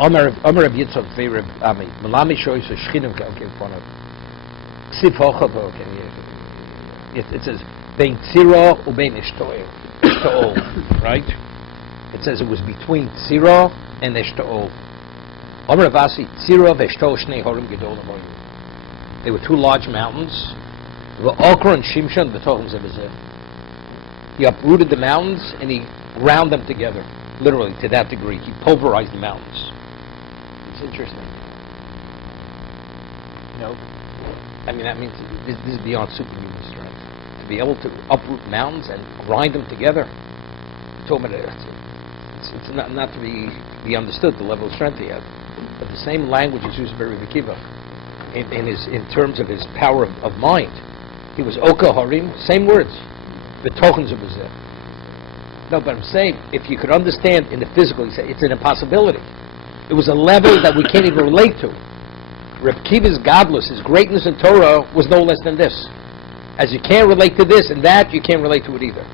Omer Rabbi Yitzchak Ve'Reb Ami Malami Shoyis Shchinim Kefanav Ksiv Hochav. It says Bein Tzira uBein Eshtoel, right? It says it was between Tzira and Eshtoel. Omer Avasi Tzira ve'Eshtoel Shnei Horim Gedolim Hoyu. They were two large mountains. V'Okra and Shimshon v'Tochim Zevazeh. He uprooted the mountains and he ground them together, literally to that degree. He pulverized the mountains. It's interesting. I mean, that means this is beyond superhuman strength. To be able to uproot mountains and grind them together, it's not to be understood the level of strength he had. But the same language is used by Rabbi Kiva in terms of his power of mind. He was Oka Harim, same words. The tokens of Bazeh. No, but I'm saying, if you could understand in the physical, it's an impossibility. It was a level that we can't even relate to. Reb Kiva's godless, his greatness in Torah was no less than this. As you can't relate to this and that, you can't relate to it either.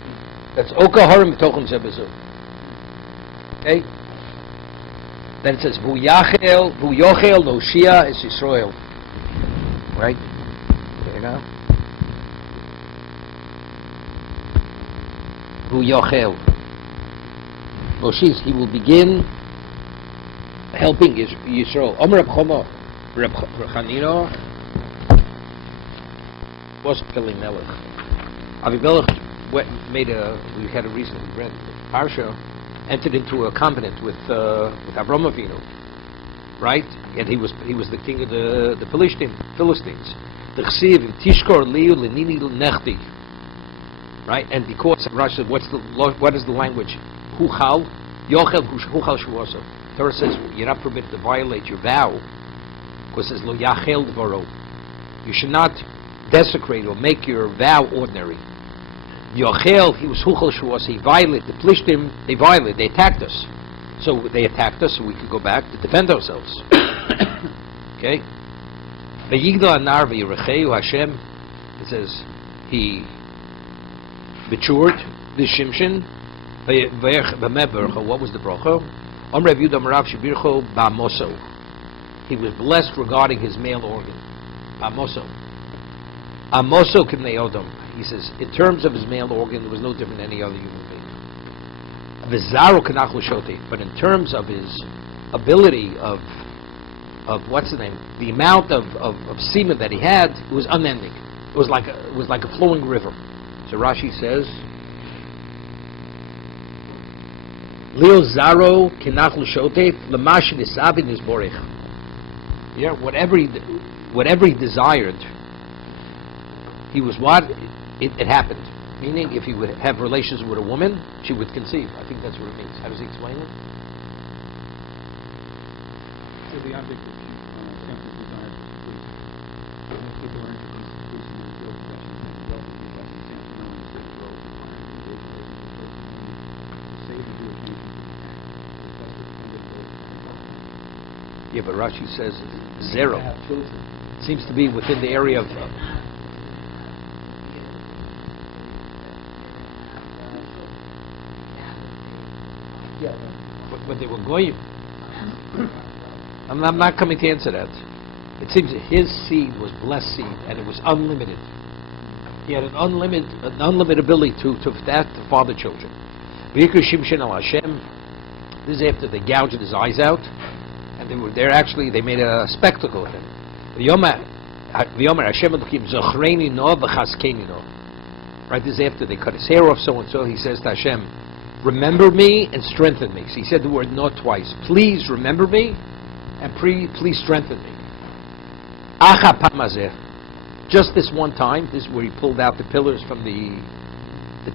That's Oka Harim Tochim Zebezu. Okay? Then it says Vuyochel Noshia es Yisrael. Right? There you go. Vuyochel. Moshe, he will begin helping Yisrael. Omer Reb Choma, Reb Chanina was Peli Melech. Avimelech we had a recently read parsha, entered into a covenant with Avram Avinu, right? And he was the king of the Philistines. The Chsiv Tishkor Liu Lenini Nechti. Right, and because Rashi, what is the language? Huchal, Yochel Huchal Shuasa. Torah says you're not permitted to violate your vow, because it says Lo Yachel Dvaro. You should not desecrate or make your vow ordinary. Yochel, he was Huchal Shuasa. He violated the Plishtim. They attacked us. So they attacked us, so we could go back to defend ourselves. Okay. Vayigdal Anar Vayirecheu Hashem. It says he matured the Shimshon. What was the bracha? He was blessed regarding his male organ. Bamoso. Amoso kimnei odom. He says, in terms of his male organ, there was no different than any other human being. V'zaro kanach l'shoti. But in terms of his ability of what's the name? The amount of semen that he had, it was unending. It was like a flowing river. So Rashi says, Leo Zaro Kinach L'Shotef L'Mash Nisavin Nisborich. Yeah, whatever he desired, he was what? It happened. Meaning, if he would have relations with a woman, she would conceive. I think that's what it means. How does he explain it? So the object that she simply desired to complete. Yeah, but Rashi says zero. It seems to be within the area of. But they were going. I'm not coming to answer that. It seems that his seed was blessed seed, and it was unlimited. He had an unlimited ability to father children. This is after they gouged his eyes out. And they made a spectacle of him. Right, this is after they cut his hair off, so and so. He says to Hashem, remember me and strengthen me. So he said the word no twice. Please remember me and please strengthen me. Just this one time, this is where he pulled out the pillars from the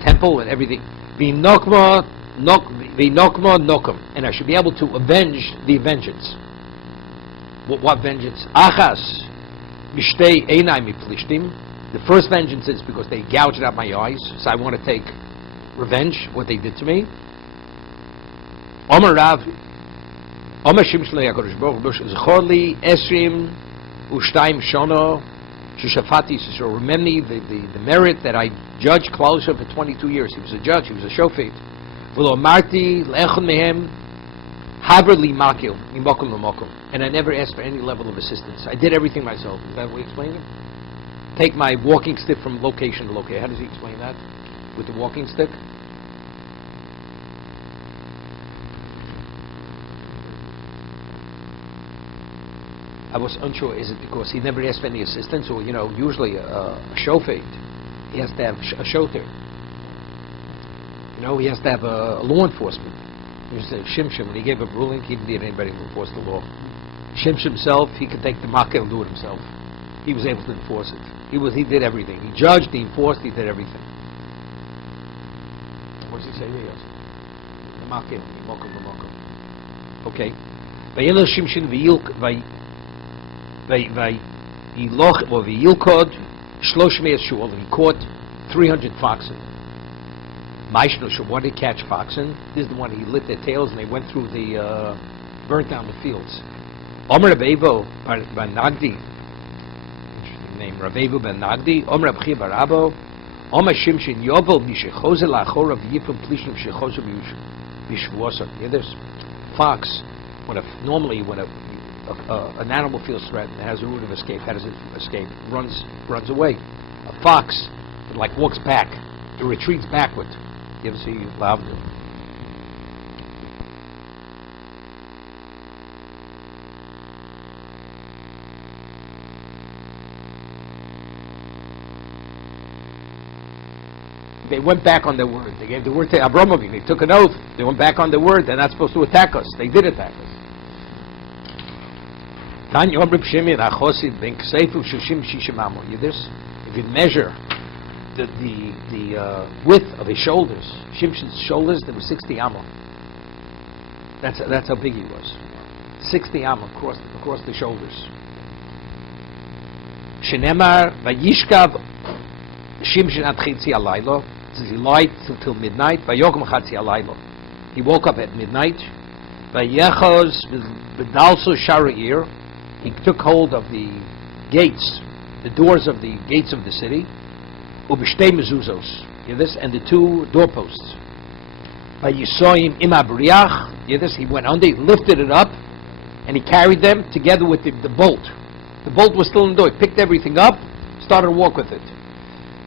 temple and everything. And I should be able to avenge the vengeance. What vengeance? Achas mishtei einai miplishtim. The first vengeance is because they gouged out my eyes, so I want to take revenge what they did to me. Omer Rav, Omer Shimshlei HaKadosh Baruch Hu Zchorli Esrim Ushtaim Shono Sheshafati Yisrael. Remember me the merit that I judged Klausha for 22 years. He was a judge. He was a shofet. V'lo amarti le'echon mehem Haverly makil, mimokum l'mokum. And I never asked for any level of assistance. I did everything myself. Is that what he explained it? Take my walking stick from location to location. How does he explain that? With the walking stick? I was unsure, is it because he never asked for any assistance, or, usually a shofet, he has to have a shoter. He has to have a law enforcement. He used to have Shimshon. When he gave a ruling, he didn't need anybody to enforce the law. Shimshon himself, he could take the makkah and do it himself. He was able to enforce it. He did everything. He judged, he enforced, he did everything. What does he say here? The makkah, the mokum. Okay. Vayelel Shimshon v'yiloch or v'yilkod shlosh me'as shul, and he caught 300 foxen. Maishno, what did he catch foxen? This is the one he lit their tails and they went through the burnt down the fields. Omer Rabevo ben Nagdi, interesting name. Rabevo ben Nagdi. Omer Abchi Barabo. Omer Shimshin Yovel Mishechozel Achora v'Yipum Plishim Shechozel Bishvuosa. Yeah, there's fox. Normally when an animal feels threatened, it has a route of escape. How does it escape? Runs away. A fox, walks back. It retreats backward. You ever see lavender? They went back on their word. They gave the word to Abramovich. They took an oath. They went back on their word. They're not supposed to attack us. They did attack us. If you measure the width of his shoulders, Shimshon's shoulders, there were 60 amma. That's how big he was. 60 amma across the shoulders. Shenemar vayishkav Shimshon ad chitzi alaylo. Says he lied till midnight. Vayokum chatzi alaylo. He woke up at midnight. Vayechos b'dalso sharair. He took hold of the gates, the doors of the gates of the city, ubishtei mezuzos, and the two doorposts. By Yisoim im abriach, he went under, he lifted it up, and he carried them together with the bolt. The bolt was still in the door. He picked everything up, started to walk with it.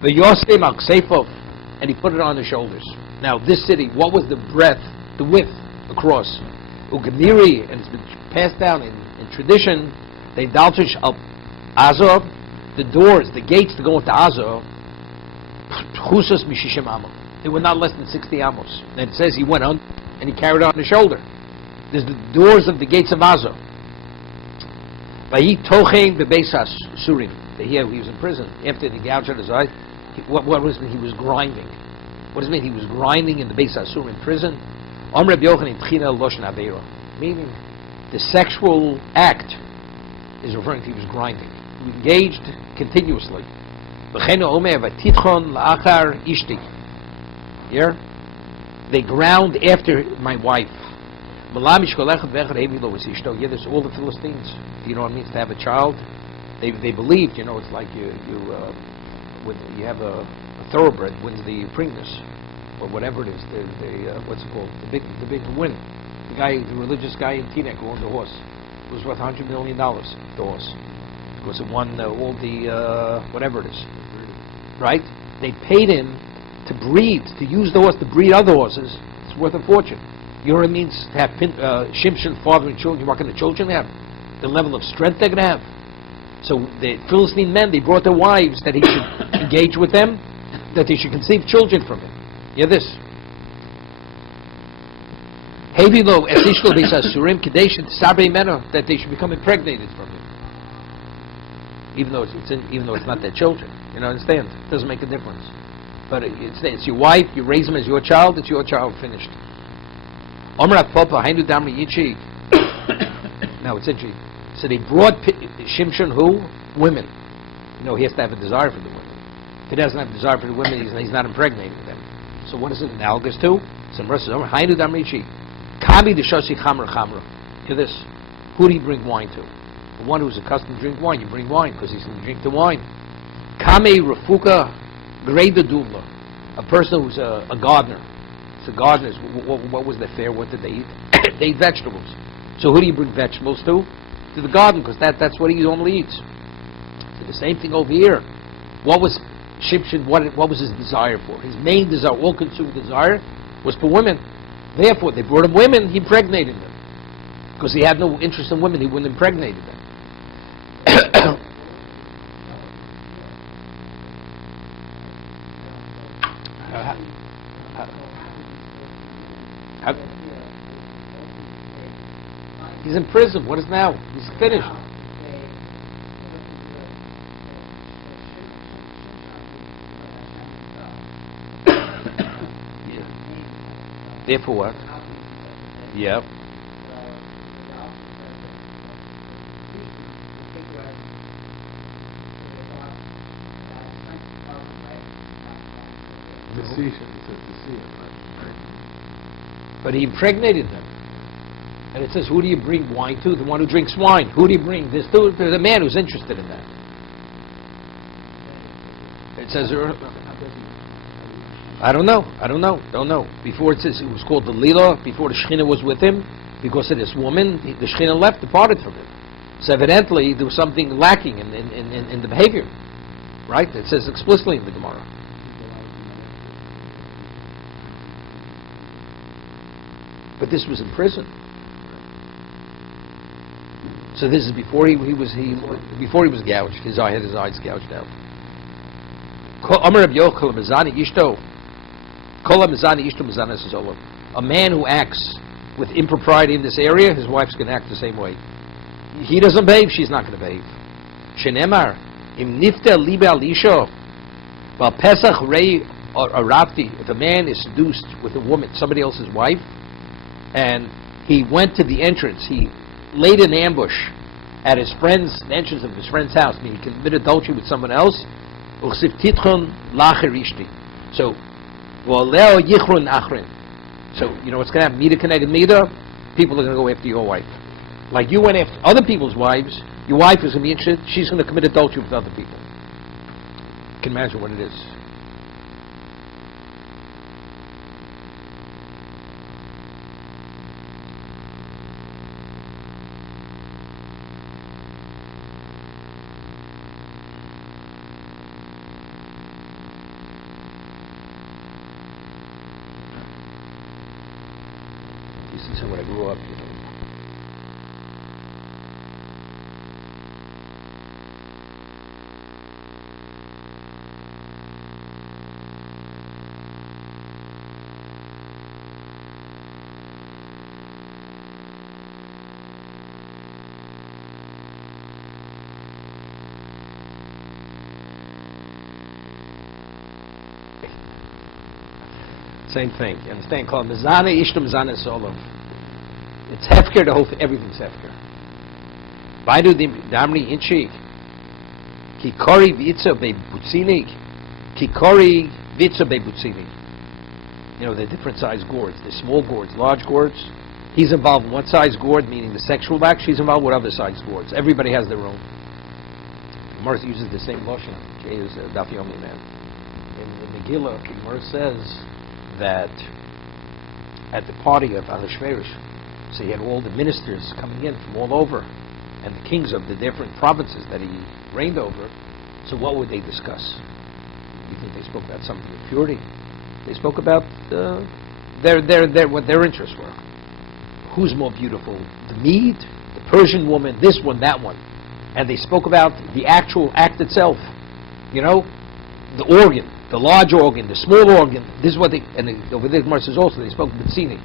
The Yosem al Ksefov, and he put it on the shoulders. Now, this city, what was the breadth, the width across? Ugamiri, and it's been passed down in tradition. They daltish al Azov, the doors, the gates to go into Azov, chusos mishishim amos. They were not less than 60 amos. And it says he went on and he carried it on his shoulder. There's the doors of the gates of Azov. Vahi tochein bebeis hasurim. He was in prison after the gouge out his eye. What was it? He was grinding. What does it mean? He was grinding in the beis hasurim in prison. Amr Reb Yochanan tchina loshen aveira, meaning the sexual act is referring to he was grinding. He engaged continuously. Here, they ground after my wife. Yeah, there's all the Philistines. You know what it means to have a child? They believed, it's like when you have a thoroughbred wins the Preakness, or whatever it is. What's it called? The big win. The religious guy in Teaneck who owned the horse. It was worth $100 million, the horse. Because it won all the, whatever it is. Right? They paid him to breed, to use the horse to breed other horses. It's worth a fortune. You know what it means to have Shimshon, father and children? What kind of children they have? The level of strength they're going to have. So the Philistine men, they brought their wives that he should engage with them, that they should conceive children from him. Hear this. That they should become impregnated from him, even though it's not their children. You understand? It doesn't make a difference. But it's your wife. You raise them as your child. It's your child. Finished. Now it's interesting. So they brought Shimshon who? Women. He has to have a desire for the women. If he doesn't have a desire for the women, he's not impregnating them. So what is it analogous to? Some verses. Kami the Shosi Chamra Chamra. To this. Who do you bring wine to? The one who's accustomed to drink wine, you bring wine because he's going to drink the wine. Kami Rafuka Greda Dula. A person who's a gardener. So gardeners, what was their fare? What did they eat? They eat vegetables. So who do you bring vegetables to? To the garden, because that's what he normally eats. So the same thing over here. What was Shimshon, what was his desire for? His main desire, all-consuming desire, was for women. Therefore, they brought him women, he impregnated them. Because he had no interest in women, he wouldn't impregnate them. He's in prison. What is now? He's finished. Therefore what? Yep. But he impregnated them. And it says, who do you bring wine to? The one who drinks wine. Who do you bring this to? There's a man who's interested in that. It says, I don't know. Don't know. Before it says it was called the Lila, before the Shekhinah was with him, because of this woman, the Shekhinah left, departed from him. So evidently there was something lacking in the behavior. Right? It says explicitly in the Gemara. But this was in prison. So this is before he was gouged. His eyes gouged out. A man who acts with impropriety in this area, his wife's going to act the same way. He doesn't behave, she's not going to behave. Shenemar im nifta libe al isha bal pesach rei arabti. If a man is seduced with a woman, somebody else's wife, and he went to the entrance, he laid an ambush at the entrance of his friend's house, and he committed adultery with someone else. So, you know what's going to happen? Mida connected Mida, people are going to go after your wife. Like you went after other people's wives, your wife is going to be interested, she's going to commit adultery with other people. You can imagine what it is. So when I grew up, you know. Same thing. You understand? Called Mizana Ishtam Mizana Solov. It's hefker, the whole thing, everything's hefker. Vaidu damri inchik. Kikori vitza bebutzinik. Kikori vitza bebutzinik. You know, they're different size gourds. They're small gourds, large gourds. He's involved in one size gourd, meaning the sexual act. She's involved with other size gourds. Everybody has their own. Gemara uses the same lotion. Chayei is a Daf Yomi man. In Megillah, Gemara says that at the party of Ahasuerus, so he had all the ministers coming in from all over, and the kings of the different provinces that he reigned over. So what would they discuss? You think they spoke about something of purity? They spoke about what their interests were. Who's more beautiful? The Mede, the Persian woman, this one, that one. And they spoke about the actual act itself. You know, the organ, the large organ, the small organ. This is what they, and over there, Gemara says also, they spoke Bitsini.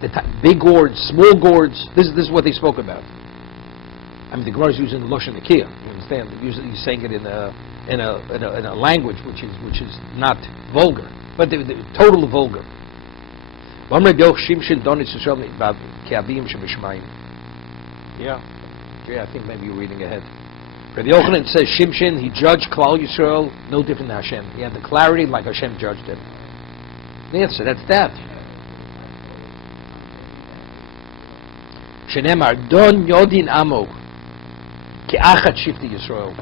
The big gourds, small gourds. This is what they spoke about. I mean, the Gemara is using Lashon Nakiya. You understand? He's saying it in a language which is not vulgar, but they're totally vulgar. Yeah, I think maybe you're reading ahead. Rabbi Yochanan says Shimshon, he judged Klal Yisrael no different than Hashem. He had the clarity like Hashem judged him. The answer, that's that. Shenemar, Don Yodin Amo, Ki Achat Shifti Yisrael.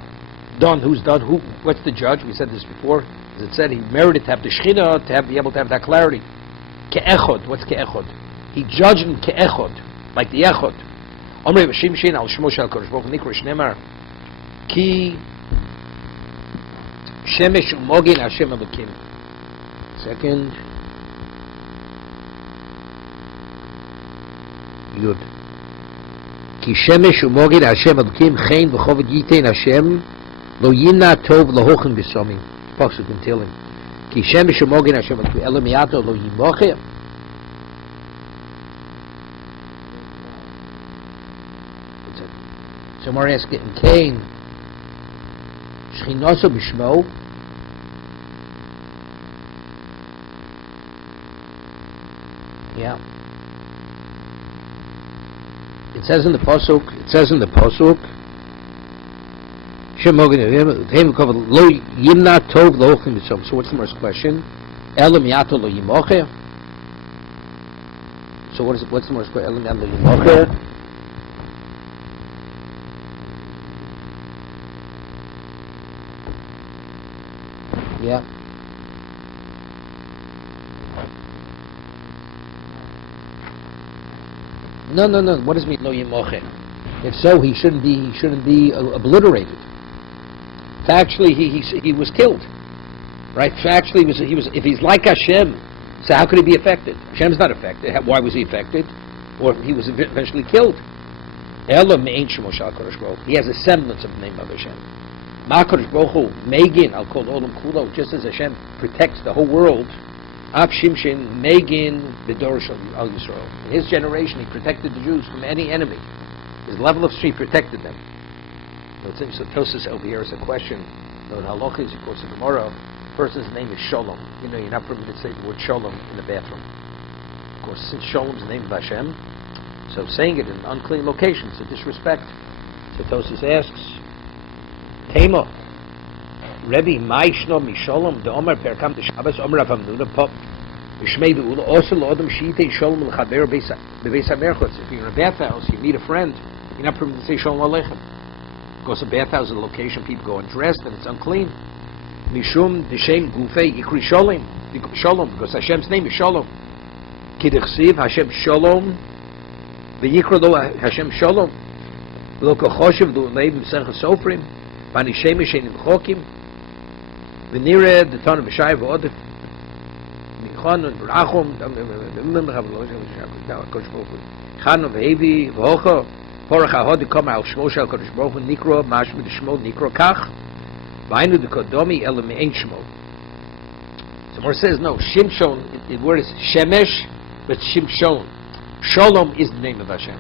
Don, who's Don? Who? What's the judge? We said this before. As it said, he merited to have the Shekhinah, be able to have that clarity. Ke'echod. What's ke'echod? He judged him ke'echod, like the echod. Omrei v'shimshin al shmo shel Kodesh Baruch Hu nikra shnemar ki shemesh umogin Hashem Elokim. Second. Yud. Ki shemesh umogin Hashem Elokim chen v'choved yitein Hashem lo yina tov lahochen b'somim. Pasuk in Tehillim. Ki shemesh umogin Hashem Elokim elo miyato lo yimocher. So we're asking Cain, Shchinoso b'shmo. Yeah. It says in the pasuk. Lo yimna tov lochim b'som. So what's the first question? Elam yato lo yimocher. So what's the first question? Elam yato lo yimocher. Yeah. No. What does it mean, lo yimocher? If so, he shouldn't be obliterated. Factually, he was killed, right? Factually, he was. If he's like Hashem, so how could he be affected? Hashem's not affected. Why was he affected? Or he was eventually killed. He has a semblance of the name of Hashem. Ma'akodesh Baruch Hu megin al kol olam kulo, just as Hashem protects the whole world. Av Shimshin megin b'dorosh al Yisrael. In his generation, he protected the Jews from any enemy. His level of strength protected them. So Tosis over here is a question. No, halacha is, of course, in Gemara. The person's name is Shalom. You know, you're not permitted to say the word Shalom in the bathroom. Of course, since Shalom is the name of Hashem, so saying it in unclean locations is a disrespect. So Tosis asks, Tema, Rebbe, Maishno, Misholom, the Omer, Perkam, the Shabbos, Omer, Avamnuda, Pop, Ishmei, the Ula, also, Lodom, Shite, Sholom, L'chaber, Bebeis HaMerchotz. If you're in a bathhouse, you meet a friend, you're not permitted to say Shalom Aleichem. Because a bathhouse is a location people go undressed and it's unclean. Mishum, D'Shem, Gufei, Yikri Sholom, because Hashem's name is Shalom. Kidechsiv, Hashem Shalom, V'yikra lo Hashem Shalom, Lo Kochoshev, Lo Leib, M'Sech Sofrim, Bani Shemesh in Chokim, Venire, the Ton of Mishai, V'odef, Michon, and Rachum, Chanon, V'evi, V'hocho, Porach HaHod, Koma Al Shmo Shel Kodesh Baruch Hu, Nikro, Mashmi the Shmo, Nikro Kach, Vainu the Kodomi, Elam Ein Shmo. So more says, no, Shimshon, the word is Shemesh, but Shimshon. Shalom is the name of Hashem.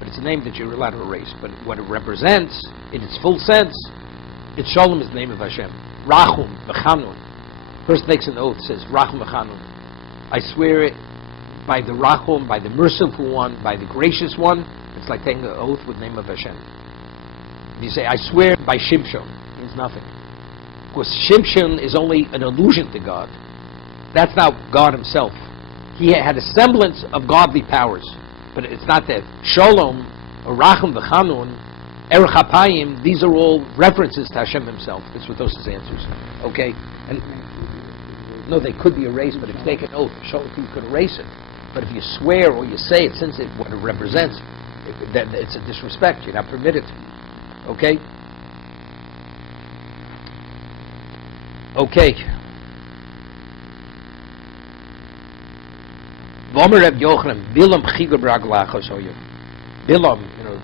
But it's a name that you're allowed to erase. But what it represents, in its full sense, it's Shalom is the name of Hashem. Rachum v'chanun. First makes an oath, says Rachum v'chanun. I swear it by the Rachum, by the merciful one, by the gracious one. It's like taking an oath with the name of Hashem. If you say, I swear by Shimshon, it means nothing. Because Shimshon is only an allusion to God. That's not God himself. He had a semblance of godly powers. But it's not that. Shalom, or Rachum v'chanun, Erech HaPayim, these are all references to Hashem himself. That's what those answers. Okay? And no, they could be erased, but if you take an oath, you could erase it. But if you swear or you say it, since it what it represents, that it's a disrespect. You're not permitted. Okay? Okay.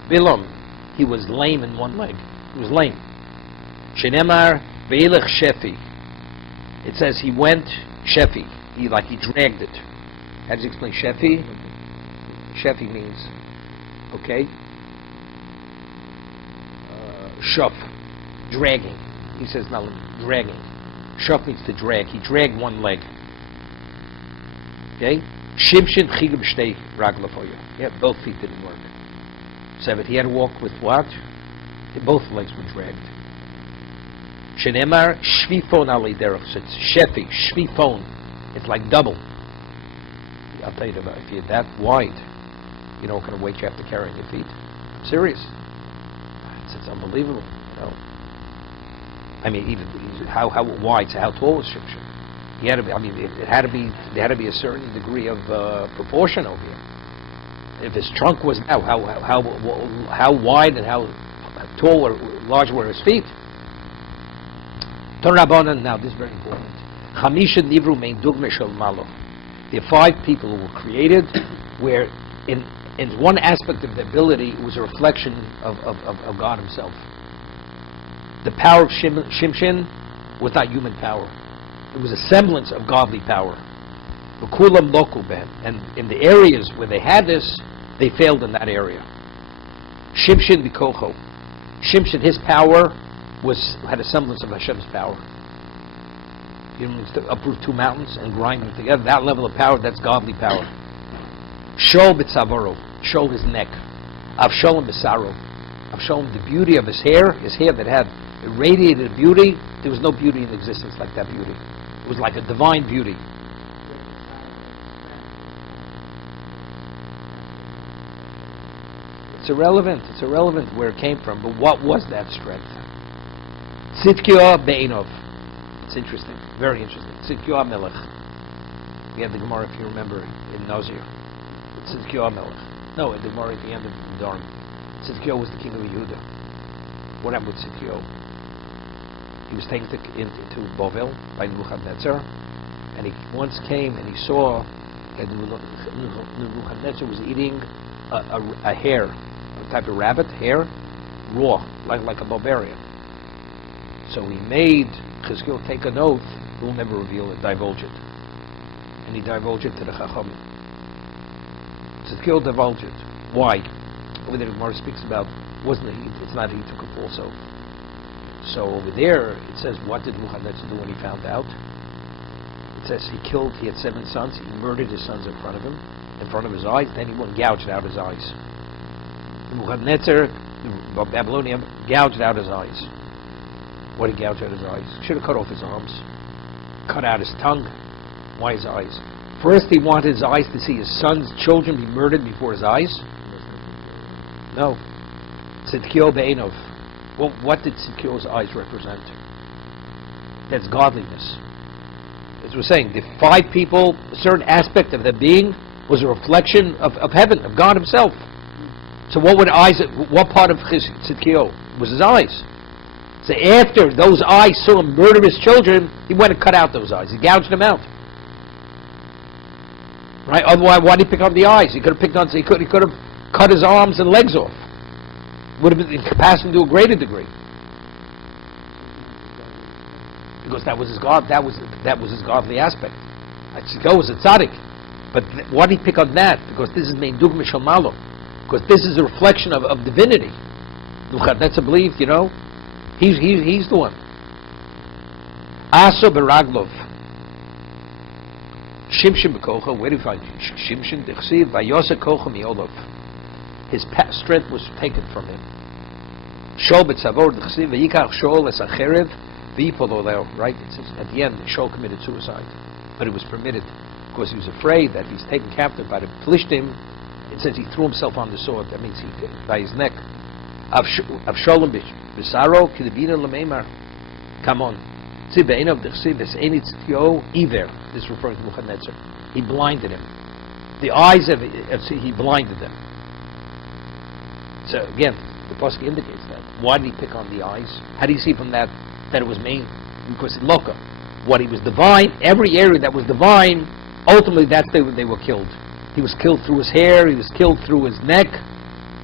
Bilam, he was lame in one leg. He was lame. Shenemar ve'elech shefi. It says he went shefi. He dragged it. How does he explain shefi? Shefi means, okay, shuf, dragging. He says now dragging. Shuf means to drag. He dragged one leg. Okay. Shimshin chigim shtei ragla for you. Yeah, both feet didn't work. So he had to walk with what? Both legs were dragged. Shenemar shvifon ali derech. So it's shefi, shvifon. It's like double. I'll tell you about if you're that wide, you know what kind of weight you have to carry on your feet. I'm serious. It's unbelievable. You know. I mean, even how wide? So how tall was Shimshon? He had to be, I mean, it had to be, there had to be a certain degree of proportion over here. If his trunk was now, how wide and how tall or large were his feet? Now this is very important. Chamisha nivru mein dugma shel malo. The 5 people who were created, where in one aspect of the ability it was a reflection of God Himself. The power of Shimshin was not human power. It was a semblance of godly power. And in the areas where they had this, they failed in that area. Shimshin bikocho. Shimshin, his power had a semblance of Hashem's power. You know, to uproot 2 mountains and grind them together. That level of power, that's godly power. Shol b'tzavoro. Shol, his neck. Avsholem b'saro. Avsholem, the beauty of his hair that had irradiated beauty. There was no beauty in existence like that beauty. It was like a divine beauty. It's irrelevant where it came from, but what was that strength? Tzidkiyah be'enov. It's interesting, very interesting. Tzidkiyah melech. We had the Gemara, if you remember, in Nazir. Tzidkiyah melech. No, the Gemara at the end of the Dharm. Tzidkiyah was the king of Yehuda. What happened with Tzidkiyah? He was taken into Bovel by Nebuchadnezzar, and he once came and he saw that Nebuchadnezzar was eating a hare, a type of rabbit, hare, raw, like a barbarian. So he made Chizkiyahu take an oath, he will never reveal it, divulge it. And he divulged it to the Chachamim. Chizkiyahu divulged it. Why? Over there, the Gemara speaks about, it's not he took a false oath. So over there, it says, what did Nebuchadnezzar do when he found out? It says he had 7 sons, he murdered his sons in front of him, in front of his eyes, then he went and gouged out his eyes. Nebuchadnezzar, the Babylonian, gouged out his eyes. What did he gouge out his eyes? Should have cut off his arms, cut out his tongue. Why his eyes? First he wanted his eyes to see his sons, children be murdered before his eyes. No. Tzidkiyah be'enov. Well, what did Tzidkiyah's eyes represent? That's godliness. As we're saying, the 5 people, a certain aspect of their being was a reflection of heaven, of God Himself. So what part of Tzidkiyah was his eyes? So after those eyes saw him murder his children, he went and cut out those eyes. He gouged them out. Right? Otherwise, why did he pick up the eyes? He could have cut his arms and legs off. Would have been incapacitated to a greater degree. Because that was his his godly aspect. Tzidkiyah was a tzaddik. But why did he pick on that? Because this is mein dugma shel malo. Because this is a reflection of divinity. Nebuchadnezzar believed, he's the one. Aso beraglov. Shimshin b'kocha. Where do you find Shimshin? Dechsiv vayose kocha miolov. His strength was taken from him. Shol b'tzavor dechsiv vayikach shol es acherev v'yipol oleo. Right? It says at the end, Shol committed suicide, but it was permitted because he was afraid that if he's taken captive by the Plishtim. It says he threw himself on the sword. That means he by his neck. Avsholem b'saro k'debina l'meimar. Come on. Tzib be'enov dechsiv v'se'eni tzidkiyah iver. This is referring to Nebuchadnezzar. He blinded him. The eyes he blinded them. So again, the pasuk indicates that. Why did he pick on the eyes? How do you see from that it was main? Because loka, what he was divine, every area that was divine, ultimately that's they were killed. He was killed through his hair. He was killed through his neck,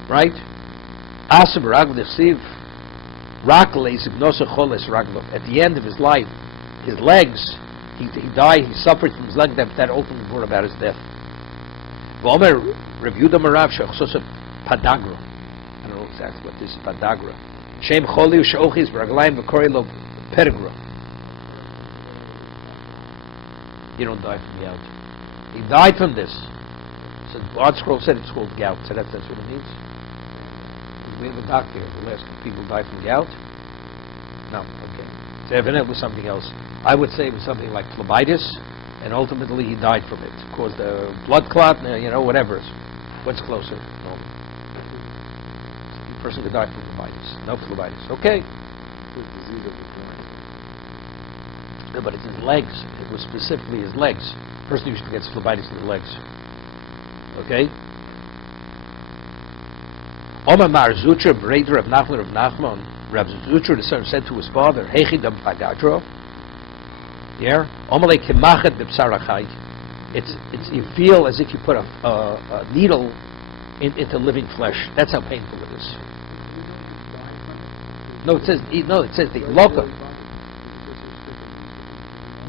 right? At the end of his life, his legs, he died. He suffered from his leg. That ultimately brought about his death. Padagra. I don't know exactly what this is. Padagra. Shem choli u'she'ochis v'raglayim v'korei pedigra. You don't die from gout. He died from this. So the Art Scroll said it's called gout. So that's what it means. We have a doctor here. The last people die from gout. No, okay. So evidently it was something else. I would say it was something like phlebitis, and ultimately he died from it. Caused a blood clot, whatever. What's closer? No. A person could die from phlebitis. No phlebitis. Okay. No, but it's his legs. It was specifically his legs. Person used to get phlebitis in the legs. Okay? Omar Mar Zutra, Breder of Nachman of Nachman, Reb Zutra, the son, said to his father, Hechidam Pagadro. Yeah? Omar Kemachet Bipsarachai. It's you feel as if you put a needle into living flesh. That's how painful it is. No, it says the loka.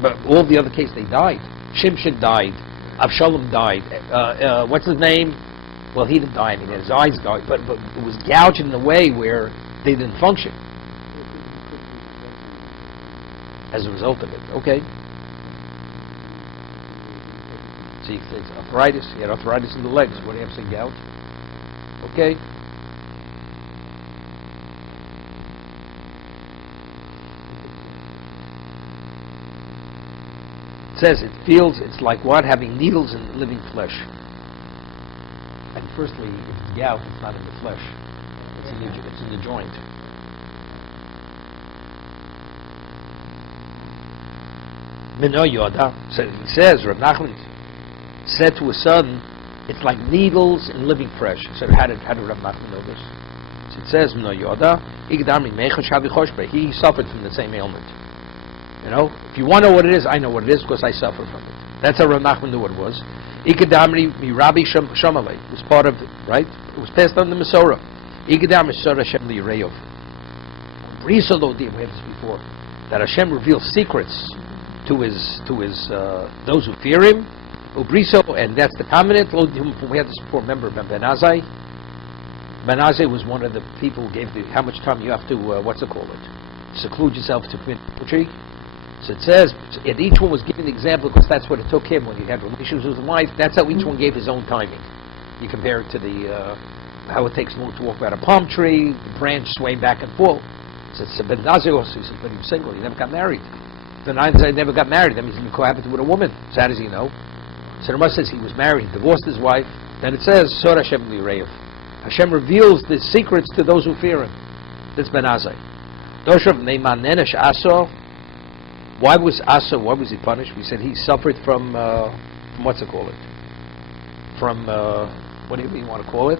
But all the other cases, they died. Shimshon died. Avshalom died. What's his name? Well, he didn't die. I mean, his eyes died. But it was gouged in a way where they didn't function as a result of it. Okay. See, it's arthritis. He had arthritis in the legs. What do you have to say, gout? Okay. Says it's like what? Having needles in living flesh. And firstly, if it's gout, it's not in the flesh. It's in the joint. Mino Yoda. So he says, Reb Nachman said to his son, it's like needles in living flesh. So how did Reb Nachman know this? So it says, Mino Yoda, he suffered from the same ailment. You know, if you want to know what it is, I know what it is because I suffer from it. That's how Rav Nachman knew what it was. Ikadamri mi Rabbi Shamalei. It was part of it, right? It was passed on the Masorah. Ikadamri Sora Hashem liYireyov. Brisolo we had this before. That Hashem reveals secrets to his those who fear him. Ubriso, and that's the covenant. We had this before. Remember Ben Azai? Ben Azai was one of the people who gave how much time you have to seclude yourself to commit adultery. So it says, and each one was giving the example because that's what it took him when he had relations with his wife. That's how each one gave his own timing. You compare it to how it takes long to walk around a palm tree, the branch swaying back and forth. So Ben Nazir also, he says, but he was single, he never got married. Ben Nazir never got married, that means he cohabited with a woman. So how does he know? So the Rambam says he was married, he divorced his wife. Then it says, Sor Hashem liYireyov. Hashem reveals the secrets to those who fear him. That's Ben Nazir. Doshav Neiman Nenesh Aso. Why was he punished? We said he suffered from what's it called? From what do you want to call it?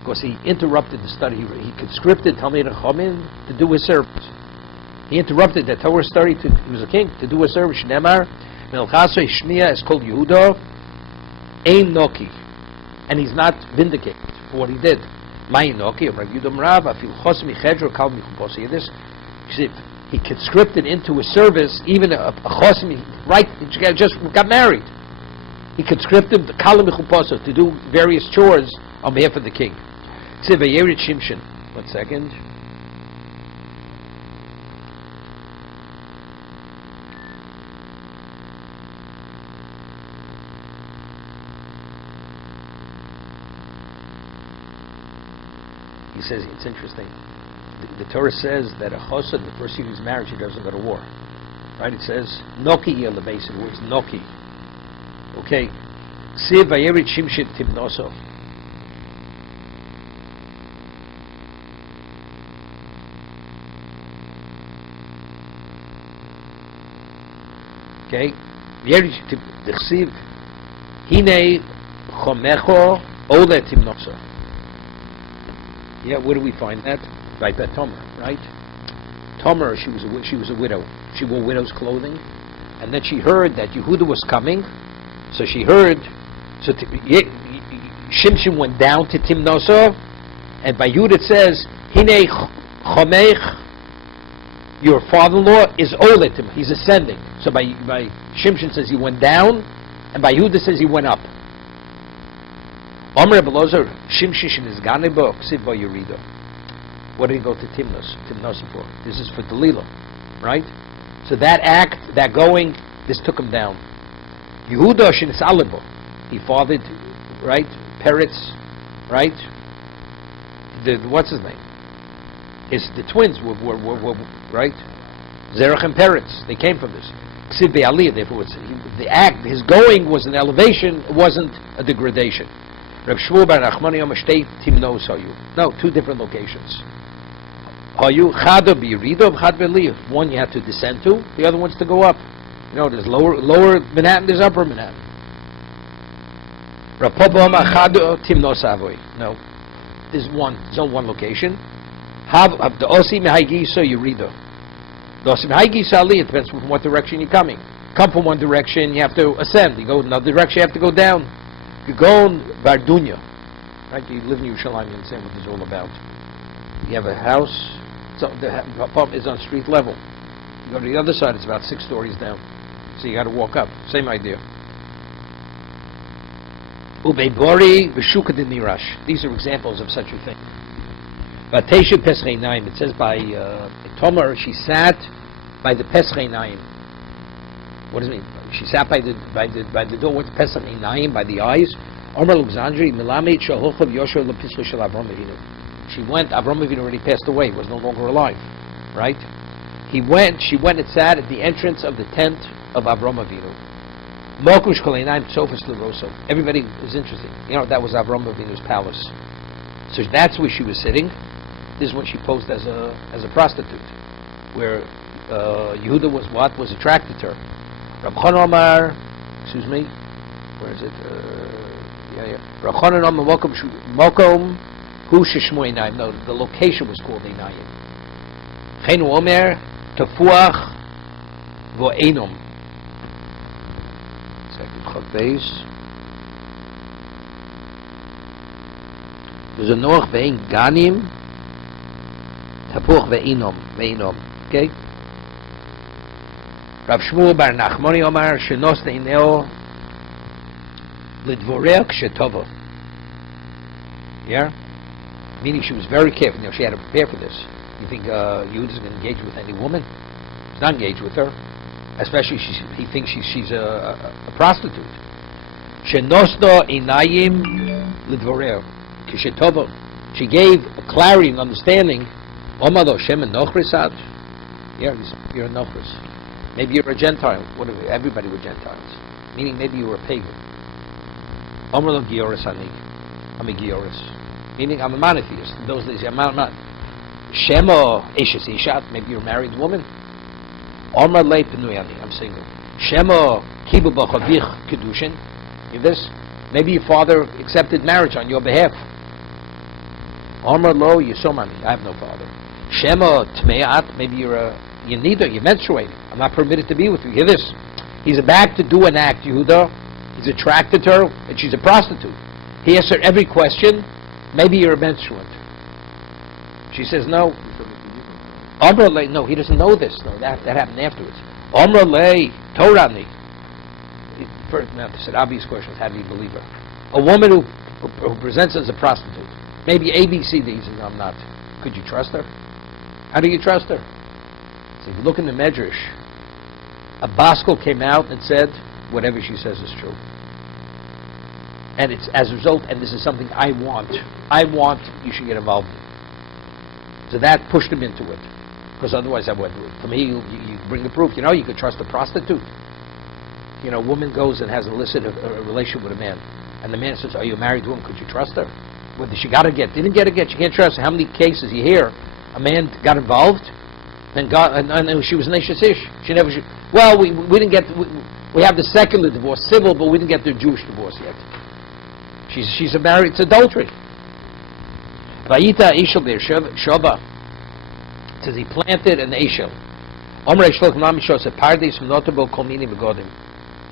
Because he interrupted the study. He conscripted Talmud Chachamim to do his service. He interrupted the Torah study. He was a king to do his service. Shnemar Melchasei Shnia is called Yehuda Ein Noki, and he's not vindicated for what he did. He conscripted into his service even a chosmi, right? Just got married. He conscripted to do various chores on behalf of the king. 1 second. He says it's interesting. The Torah says that a chosed, the first year of his marriage, he doesn't go to war. Right? It says noki on the base. It was noki. Okay. Siv vayerit shimshit timnoso. Okay. Yerit timsiv hine chomecho ole timnoso. Yeah, where do we find that? Right, that Tomer, right? Tomer, she was a widow. She wore widow's clothing, and then she heard that Yehuda was coming. So she heard. So Shimshon went down to Timnosah, and by Yehuda it says, "Hine chomech, your father-in-law is oletim. He's ascending." So by Shimshon says he went down, and by Yehuda says he went up. Omer Belozar Shimshin is Ganebo Ksiv Yurido. What did he go to Timnos for? This is for Delilah, right? So that act, that going, this took him down. Yehuda Shin is Alebo. He fathered, right? Peretz, right? What's his name? The twins were right? Zerach and Peretz. They came from this. Ksiv Aliyah. Therefore, the act, his going was an elevation. It wasn't a degradation. Reb Shmuel bar Nachmani Yom Shtei Timnos Hayu. No, two different locations. One you have to descend to, the other one's to go up. You know, there's lower Manhattan, there's upper Manhattan. No, there's only one location. The osi mehaygiso yurido. The osi mehaygiso ali. It depends from what direction you're coming. Come from one direction, you have to ascend. You go in another direction, you have to go down. You go in Bardunya. Right? You live in Yerushalayim, you understand what this is all about. You have a house, so the apartment is on street level. You go to the other side, it's about 6 stories down. So you got to walk up. Same idea. Ubeibori v'shuka de nirash. These are examples of such a thing. Vatesha Pesachei Naim. It says by Tomer, she sat by the Pesachei Naim. What does it mean? She sat by the door. What's Pesachei Naim? By the eyes. Omer Alexandri Milamed Shahochav Yoshua Lepischa Shel Avram Avinu. She went. Avram Avinu already passed away. Was no longer alive. Right? She went and sat at the entrance of the tent of Avram Avinu. Mokush Koleinaim Sofas Leroso. Everybody is interested. You know, that was Avram Avinu's palace. So that's where she was sitting. This is when she posed as a prostitute, where Yehuda was attracted to her. Rab Chanan Omar, excuse me, where is it? Rab Chanan Omar Mokom Hu Sheshmo Einayim. No, the location was called Einayim. Chenu Omer Tafuach Vo'enom. Second Chod Beis. There's a Noach Ve'en Ganim Tapuach Ve'enom. Okay? Rav Shmuel Bar Nachmoni Omar Shenos Neineo Lidvoreh Kshetovo. Yeah? Meaning she was very careful. You know, she had to prepare for this. You think Yehuda's going to engage with any woman? He's not engaged with her. Especially he thinks she's a prostitute. Shenosno Einayim Lidvoreh Kshetovo. She gave a clarity and understanding. Omado Shem and Nochrisad. Yeah, you're a Nochris. Maybe you're a Gentile. Whatever. Everybody were Gentiles. Meaning maybe you were a pagan. Omado Gioris Ani. I'm a Gioris. Meaning I'm a monotheist. In those days, I'm not. Shemo Eshes Ishat. Maybe you're a married woman. Omar Le Penuyani. I'm single. Shemo Kibu B'Chavich Kedushin. Hear this? Maybe your father accepted marriage on your behalf. Omar Lo Yisomani. I have no father. Shemo Tmeat. Maybe you're neither. You're menstruating. I'm not permitted to be with you. Hear this? He's about to do an act, Yehuda. He's attracted to her, and she's a prostitute. He asks her every question. Maybe you're a menstruant. She says no. Amra le, no, he doesn't know this. No, that happened afterwards. Amra le Torani. First, now, this is an obvious question: how do you believe her? A woman who presents as a prostitute. Maybe ABCD says I'm not. Could you trust her? How do you trust her? So if you look in the Medrash, a Baskel came out and said, whatever she says is true. And it's as a result, and this is something I want, you should get involved in. So that pushed him into it. Because otherwise I wouldn't do it. For me, you bring the proof. You know, you could trust a prostitute. You know, a woman goes and has a relationship with a man. And the man says, are you a married woman? Could you trust her? Whether she got a get, didn't get a get, you can't trust her. How many cases you hear, a man got involved, and she was an Eshes Ish. She never. Well, we didn't get. We have the secular divorce, civil, but we didn't get the Jewish divorce yet. She's a married. It's adultery. Vayita Ishel there Shoba. It says he planted an Ishel. Omrei Shlok Nami shows a paradise from notable Kolmini Begodim.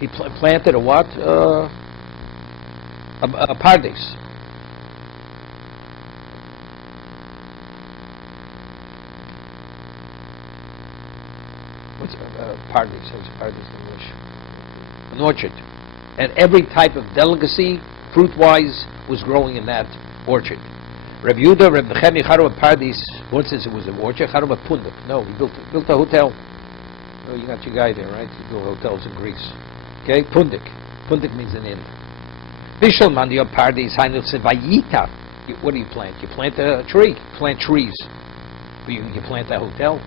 He planted a what? A paradise. What's paradise? What's paradise in English? An orchard. And every type of delicacy, fruit-wise, was growing in that orchard. Reb Yehuda, Reb Nechemi, Charu Paradis, one says it was an orchard, Charu Pundik. No, he built a hotel. Oh, you got your guy there, right? You build hotels in Greece. Okay, Pundik. Pundik means an inn. Bishal Mandio Paradis, Hainil said, Vayita. What do you plant? You plant a tree. You plant trees. You plant a hotel.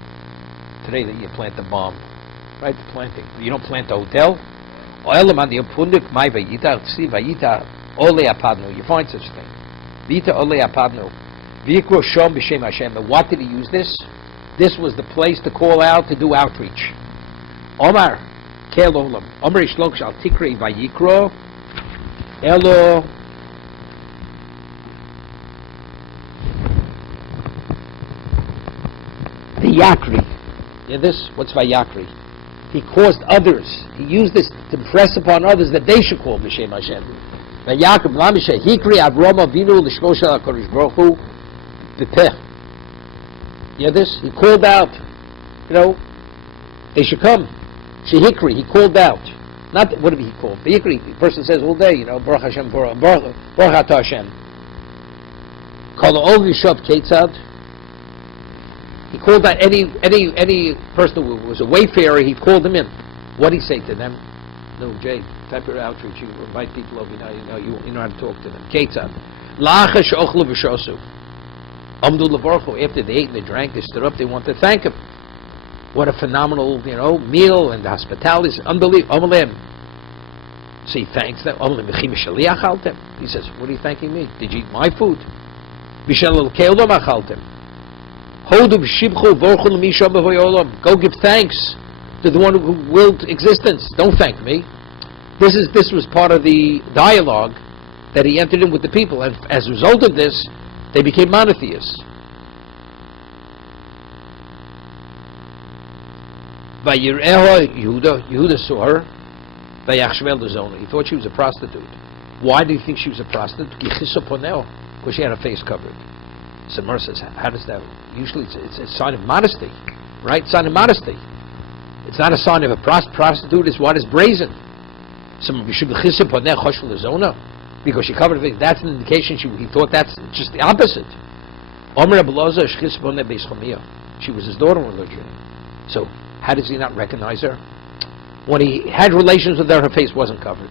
Today you plant a bomb. Right, planting. You don't plant a hotel. Oil Mandio Pundik, my Vayita, see Vayita, Ole Apadno. You find such thing. Vita Ole Apadno. V'yikro shom b'shem Hashem. And what did he use this? This was the place to call out, to do outreach. Omar, kel olam. Omar ishlok shal tikrei vayikro. Elo. Vayakri. Yeah, this? What's Vayakri? He caused others. He used this to impress upon others that they should call b'shem Hashem. Vayakri b'lamishe hikri Avram Avinu l'shmo shel HaKadosh Baruch Hu b'peh. Yeah, this? He called out. They should come. Shehikri, he called out. Not, what did he call? Hikri, the person says all day, Baruch Hashem, Baruch Atah Hashem. Kol ol v'shot ketzad. He called out any person who was a wayfarer, he called them in. What did he say to them? No, Jay, type your outreach, you invite people over, you know how to talk to them. Ketzad. Lacha she'ochlu v'shosu. Amdu levarchu. After they ate and they drank, they stood up, they wanted to thank him. What a phenomenal, meal, and the hospitality is unbelievable. So he thanks them. He says, what are you thanking me? Did you eat my food? Go give thanks to the one who willed existence. Don't thank me. This was part of the dialogue that he entered in with the people, and as a result of this, they became monotheists. Yehuda saw her. He thought she was a prostitute. Why do you think she was a prostitute? Because she had her face covered. So Mer says, how does that? Usually it's a sign of modesty, right? Sign of modesty. It's not a sign of a prostitute. It's what is brazen. Because she covered her face. That's an indication he thought that's just the opposite. She was his daughter-in-law. So how does he not recognize her? When he had relations with her, her face wasn't covered.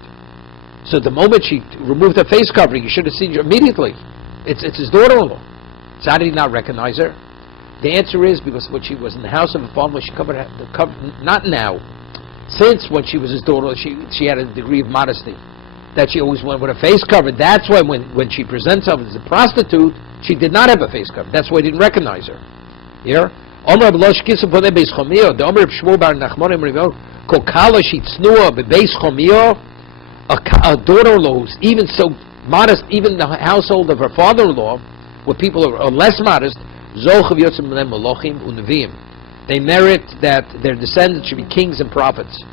So the moment she removed her face covering, you should have seen her immediately. It's his daughter-in-law. So how did he not recognize her? The answer is because when she was in the house of a farmer, she covered her, not now. Since when she was his daughter, she had a degree of modesty that she always went with her face covered. That's why when she presents herself as a prostitute, she did not have a face covered. That's why he didn't recognize her. Here, a daughter-in-law who's even so modest, even the household of her father-in-law, where people are less modest, they merit that their descendants should be kings and prophets.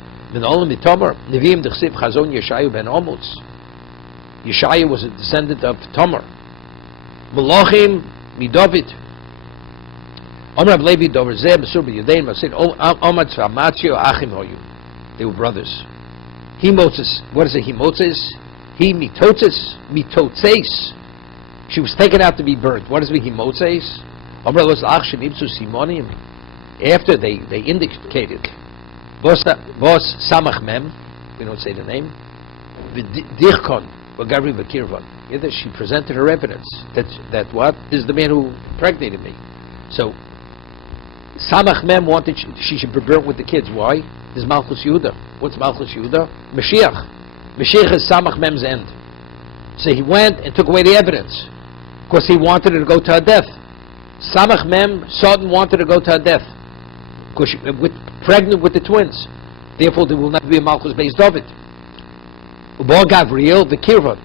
Yeshaya was a descendant of Tamar. Malachim miDavid. They were brothers. Himotzes. What is it? Himotzes? He mitotzes. Mitotzeis. She was taken out to be burnt. What does it mean? Himotzes? After they indicated. Vos samach mem. We don't say the name. V'dichkon. V'gavri v'kirvan. She presented her evidence. That what? This is the man who impregnated me. So, Samach Mem wanted she should be burnt with the kids. Why? This is Malchus Yehuda. What's Malchus Yehuda? Mashiach. Mashiach is Samach Mem's end. So he went and took away the evidence. Because he wanted her to go to her death. Samach Mem, Satan wanted her to go to her death. Because she was pregnant with the twins. Therefore there will not be a Malchus based David. Ubal Gavriel, the Kirvan.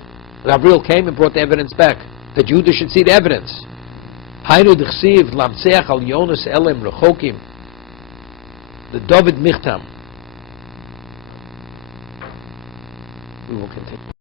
Gavriel came and brought the evidence back. That Yehuda should see the evidence. Haynu d'chsiv lamtzeach al Yonas elem rechokim. The David Michtam. We will continue.